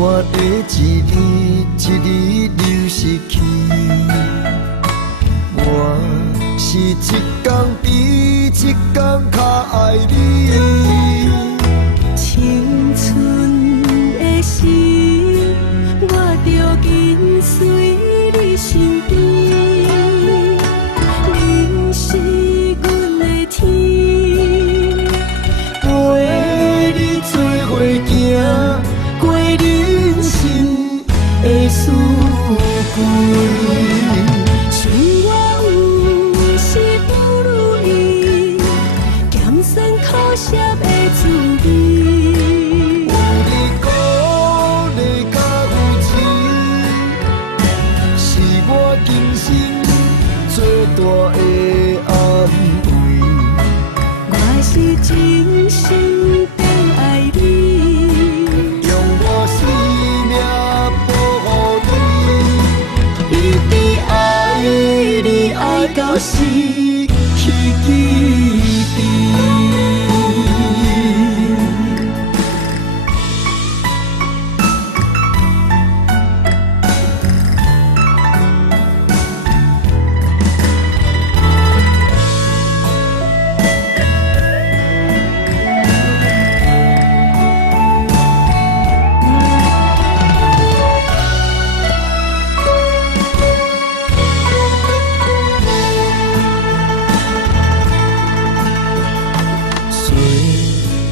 我的一日一日流逝去，我是一天比一天较爱你。青春的时，我就紧随你身边，你是阮的天，陪你做伙行，过人生的四季。剩我有时不如意，咸酸苦涩的滋味。有你鼓励甲有情，是我今生最大的安慰。我是真心疼爱你，用我生命保护你，一直爱你爱到失去记忆。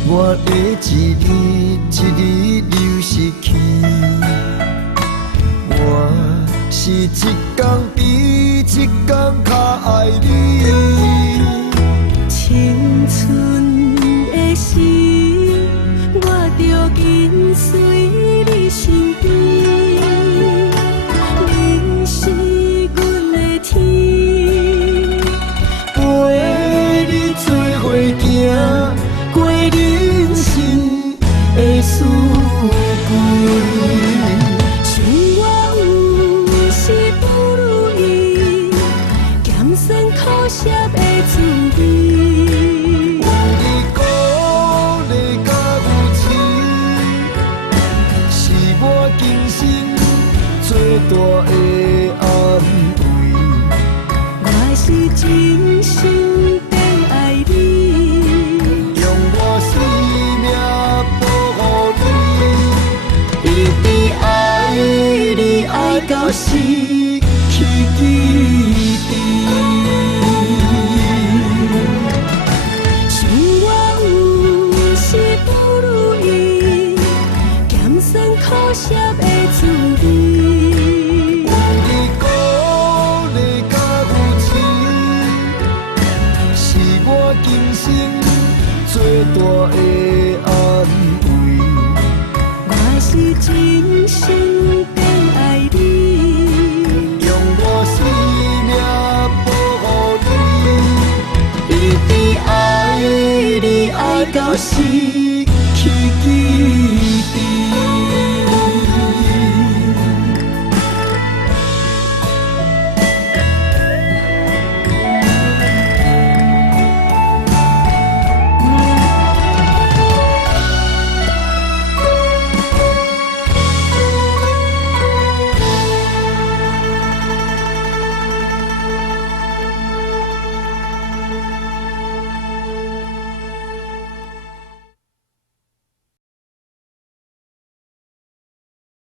我的一日一日流逝去，我是一天比一天较爱你。青春的时，我就紧随你身边，你是阮的天，陪你做伙行，过人生的四季。剩我有时不如意，咸酸苦涩的滋味。有你鼓励甲有情，是我今生最大的安慰。我是真心疼爱你，用我生命保护你，一直爱你爱到失去记忆。剩我有时不如意，咸酸苦涩的滋味。有你鼓励甲有情，是我今生最大的安慰。我是真心疼爱你，用我生命保护你，一直爱你爱到失去记忆。